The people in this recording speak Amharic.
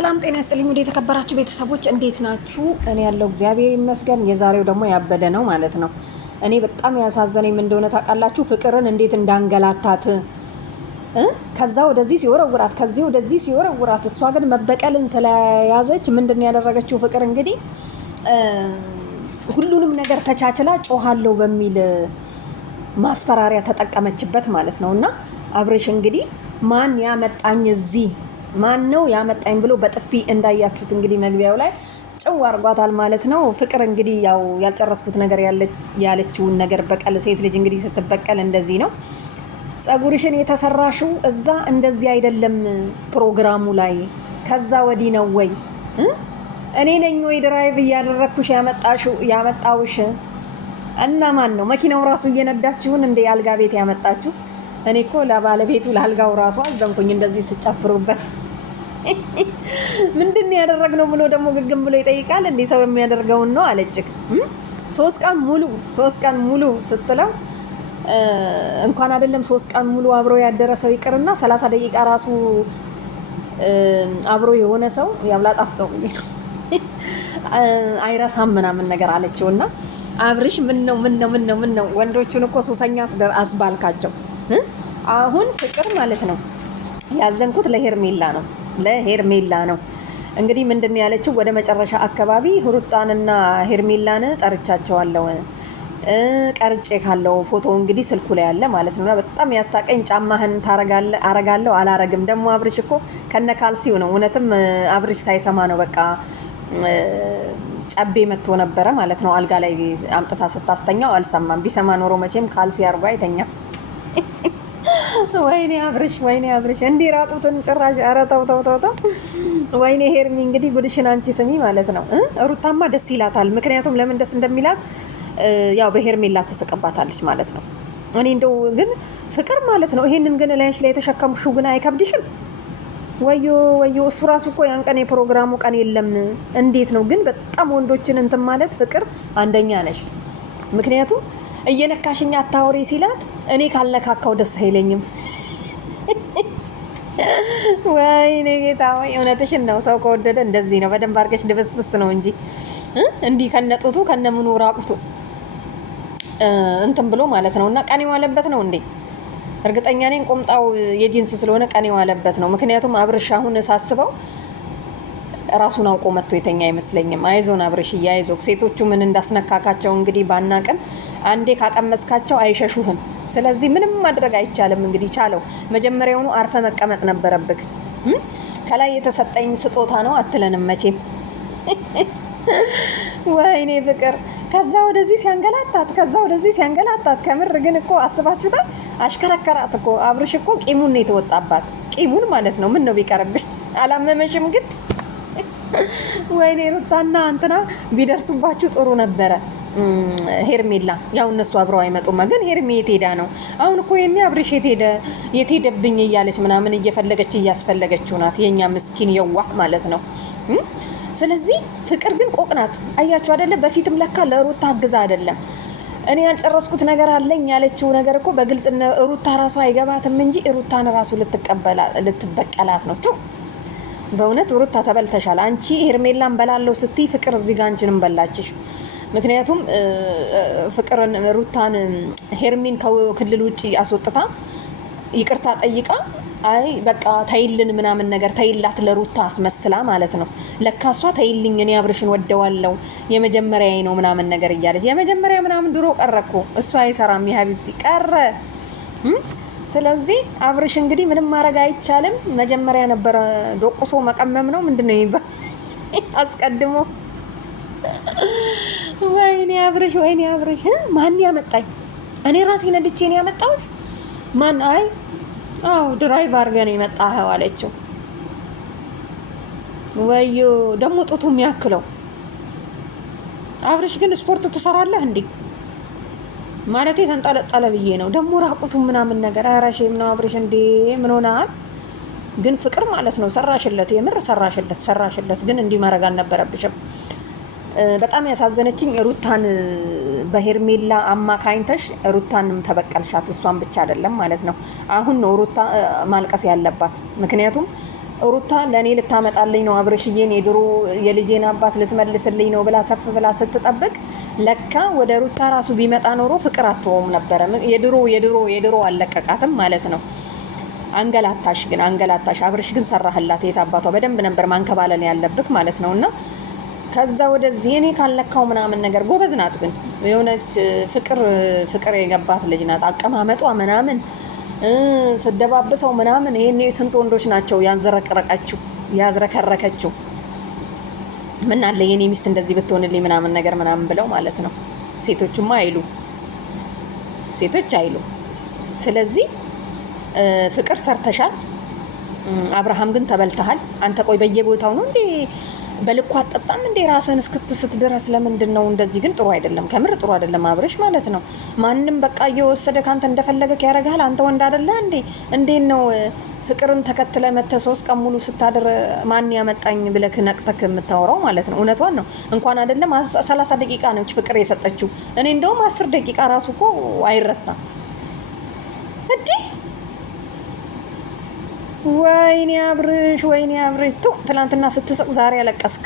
ሰላም ጤና ይስጥልኝ። ወደ የተከበራችሁ ቤተሰቦች እንዴት ናችሁ? እኔ ያለው እግዚአብሔር ይመስገን። የዛሬው ደግሞ ያበደ ነው ማለት ነው። እኔ በጣም ያሳዘነኝ ምን እንደሆነ ታውቃላችሁ? ፍቅርን እንዴት እንዳንገላታት ከዛ ወደዚህ ሲወረውራት ከዚህ ወደዚህ ሲወረውራት፣ እሷ ግን መበቀልን ስለያዘች ምንድን ያደረገችው ፍቅር እንግዲህ ሁሉንም ነገር ተቻችላ ጮሃለሁ በሚል ማስፈራሪያ ተጠቀመችበት ማለት ነው። እና አብርሽ እንግዲህ ማን ያመጣኝ እዚህ ማን ነው ያመጣኝ ብሎ በጥፊ እንዳያችሁት እንግዲህ መግቢያው ላይ ጭው አርጓታል ማለት ነው። ፍቅር እንግዲህ ያው ያልጨረስኩት ነገር ያለችውን ነገር በቀል ሴት ልጅ እንግዲህ ስትበቀል እንደዚህ ነው። ጸጉርሽን የተሰራሽው እዛ እንደዚህ አይደለም ፕሮግራሙ ላይ ከዛ ወዲህ ነው ወይ እኔ ነኝ ወይ ድራይቭ እያደረኩሽ ያመጣውሽ? እና ማን ነው መኪናው ራሱ እየነዳችሁን እንደ አልጋ ቤት ያመጣችሁ? እኔ እኮ ለባለቤቱ ላልጋው ራሱ አዘንኩኝ እንደዚህ ስጨፍሩበት። ምንድን ያደረግነው ብሎ ደግሞ ግግም ብሎ ይጠይቃል። እንዴ ሰው የሚያደርገውን ነው አለችክ። 3 ቀን ሙሉ ስትለው እንኳን አይደለም 3 ቀን ሙሉ አብሮ ያደረ ሰው ይቅርና 30 ደቂቃ ራሱ አብሮ የሆነ ሰው ያብላጣፍጠው አይረሳም ምናምን ነገር አለችውና አብርሽ ምን ነው ወንዶቹን እኮ ሱሰኛ አስባልካቸው። አሁን ፍቅር ማለት ነው ያዘንኩት ለሄርሜላ ነው። እንግዲህ ምንድን ያለችው ወደ መጨረሻ አካባቢ ሩታንና ሄርሜላን ጠርቻቸዋለሁ፣ ቀርጬ ካለው ፎቶ እንግዲህ ስልኩ ላይ ያለ ማለት ነው። በጣም ያሳቀኝ ጫማህን አረጋለሁ አላረግም። ደግሞ አብርሽ እኮ ከነ ካልሲው ነው። እውነትም አብርሽ ሳይሰማ ነው በቃ ጨቤ መጥቶ ነበረ ማለት ነው። አልጋ ላይ አምጥታ ስታስተኛው አልሰማም። ቢሰማ ኖሮ መቼም ካልሲ አርጓ አይተኛ። ወይኔ አብርሽ እንዲህ ራቁትን ጭራሽ። ኧረ ተው። ወይኔ ሄርሚ እንግዲህ ጉድሽን አንቺ ስሚ ማለት ነው። ሩታማ ደስ ይላታል። ምክንያቱም ለምን ደስ እንደሚላት ያው በሄርሜላ ተሰቀባታለች ማለት ነው። እኔ እንደው ግን ፍቅር ማለት ነው ይሄንን ግን ላይሽ ላይ የተሸከምሽው ግን አይከብድሽም? ወዮ እሱ ራሱ እኮ ያን ቀን የፕሮግራሙ ቀን የለም። እንዴት ነው ግን በጣም ወንዶችን እንትን ማለት ፍቅር አንደኛ ነሽ። ምክንያቱም እየነካሽኛ አታወሪ ሲላት እኔ ካልነካካው ደስ አይለኝም። ወይኔ ጌታ ወይ እውነትሽን ነው። ሰው ከወደደ እንደዚህ ነው። በደንብ አድርገሽ ድብስብስ ነው እንጂ እንዲህ ከነጡቱ ከነምኑ ራቁቱ እንትን ብሎ ማለት ነው። እና ቀን የዋለበት ነው እንዴ? እርግጠኛ ነኝ ቁምጣው የጂንስ ስለሆነ ቀን የዋለበት ነው። ምክንያቱም አብርሽ አሁን ሳስበው ራሱን አውቆ መጥቶ የተኛ አይመስለኝም። አይዞን አብርሽ እያይዞክ። ሴቶቹ ምን እንዳስነካካቸው እንግዲህ ባናቅም አንዴ ካቀመስካቸው አይሸሹህም። ስለዚህ ምንም ማድረግ አይቻልም። እንግዲህ ቻለው። መጀመሪያውኑ አርፈ መቀመጥ ነበረብክ። ከላይ የተሰጠኝ ስጦታ ነው አትለንም መቼም። ወይኔ ፍቅር ከዛ ወደዚህ ሲያንገላታት ከምር ግን እኮ አስባችሁታል? አሽከረከራት እኮ አብርሽ እኮ ቂሙን ነው የተወጣባት። ቂሙን ማለት ነው። ምን ነው ቢቀርብሽ አላመመሽም? ግን ወይኔ ሩታና እንትና ቢደርሱባችሁ ጥሩ ነበረ። ሄርሜላ ያው እነሱ አብረው አይመጡማ። ግን ሄርሜ የት ሄዳ ነው አሁን? እኮ የኔ አብርሽ የት ሄደብኝ እያለች ምናምን እየፈለገች እያስፈለገችው ናት። የኛ ምስኪን የዋህ ማለት ነው። ስለዚህ ፍቅር ግን ቆቅናት። አያችሁ አይደለ? በፊትም ለካ ለሩታ አግዛ አይደለም። እኔ ያልጨረስኩት ነገር አለኝ ያለችው ነገር እኮ በግልጽ ሩታ ራሱ አይገባትም እንጂ ሩታን ራሱ ልትበቀላት ነው። ተው በእውነት ሩታ ተበልተሻል። አንቺ ሄርሜላን በላለው ስትይ ፍቅር እዚህ ጋር አንቺንም በላችሽ። ምክንያቱም ፍቅርን ሩታን ሄርሚን ከክልል ውጪ አስወጥታ ይቅርታ ጠይቃ አይ በቃ ተይልን ምናምን ነገር ተይላት ለሩታ አስመስላ ማለት ነው። ለካሷ ተይልኝ እኔ አብርሽን ወደዋለው የመጀመሪያዬ ነው ምናምን ነገር እያለች የመጀመሪያ ምናምን ድሮ ቀረኩ። እሷ አይሰራም የሀቢብቲ ቀረ። ስለዚህ አብርሽ እንግዲህ ምንም ማድረግ አይቻልም። መጀመሪያ ነበረ ዶቁሶ መቀመም ነው ምንድነው ይባል አስቀድሞ። ወይኔ አብርሽ ማን ያመጣኝ? እኔ ራሴ ነድቼ ነው ያመጣሁሽ። ማን? አይ አው ድራይቭ አድርገህ ነው የመጣኸው አለችው። ወዮ ደግሞ ጡቱ የሚያክለው አብርሽ ግን ስፖርት ትሰራለህ እንዴ? ማለት ተንጠለጠለ ብዬ ነው ደግሞ ራቁቱ ምናምን ነገር። አራሼም ነው አብርሽ እንዴ ምን ሆነሃል? ግን ፍቅር ማለት ነው ሰራሽለት፣ የምር ሰራሽለት። ግን እንዲህ ማድረግ አልነበረብሽም። በጣም ያሳዘነችኝ ሩታን በሄርሜላ አማካኝተሽ ሩታንም ተበቀልሻት። እሷን ብቻ አይደለም ማለት ነው። አሁን ነው ሩታ ማልቀስ ያለባት። ምክንያቱም ሩታ ለእኔ ልታመጣልኝ ነው አብርሽዬን የድሮ የልጄን አባት ልትመልስልኝ ነው ብላ ሰፍ ብላ ስትጠብቅ ለካ ወደ ሩታ ራሱ ቢመጣ ኖሮ ፍቅር አትወውም ነበረ። የድሮ አለቀቃትም ማለት ነው። አንገላታሽ ግን አንገላታሽ። አብርሽ ግን ሰራህላት። የት አባቷ በደንብ ነበር ማንከባለን ያለብክ ማለት ነው። እና ከዛ ወደዚህ እኔ ካልነካው ምናምን ነገር ጎበዝ ናት። ግን የሆነች ፍቅር የገባት ልጅ ናት። አቀማመጧ ምናምን ስደባብሰው ምናምን ይሄኔ ስንት ወንዶች ናቸው ያዝረከረከችው። ምን አለ የኔ ሚስት እንደዚህ ብትሆንልኝ ምናምን ነገር ምናምን ብለው ማለት ነው። ሴቶችማ ሴቶች አይሉ። ስለዚህ ፍቅር ሰርተሻል። አብርሃም ግን ተበልተሃል። አንተ ቆይ በየቦታው ነው እንዴ? በልኩ አጠጣም እንዴ? ራስህን እስክትስት ድረስ ለምንድን ነው እንደዚህ? ግን ጥሩ አይደለም፣ ከምር ጥሩ አይደለም አብርሽ ማለት ነው። ማንም በቃ እየወሰደ ካንተ እንደፈለገ ያደርጋል። አንተ ወንድ አይደለ እንዴ? እንዴት ነው ፍቅርን ተከትለ መተ 3 ቀን ሙሉ ስታድር ማን ያመጣኝ ብለክ ነቅተክ የምታወራው ማለት ነው? እውነቷን ነው። እንኳን አይደለም 30 ደቂቃ ነች ፍቅር የሰጠችው። እኔ እንደውም 10 ደቂቃ ራሱ እኮ አይረሳም እንዴ። ወይኔ አብርሽ፣ ወይኔ አብርሽ። ትላንትና ስትስቅ ዛሬ ያለቀስክ።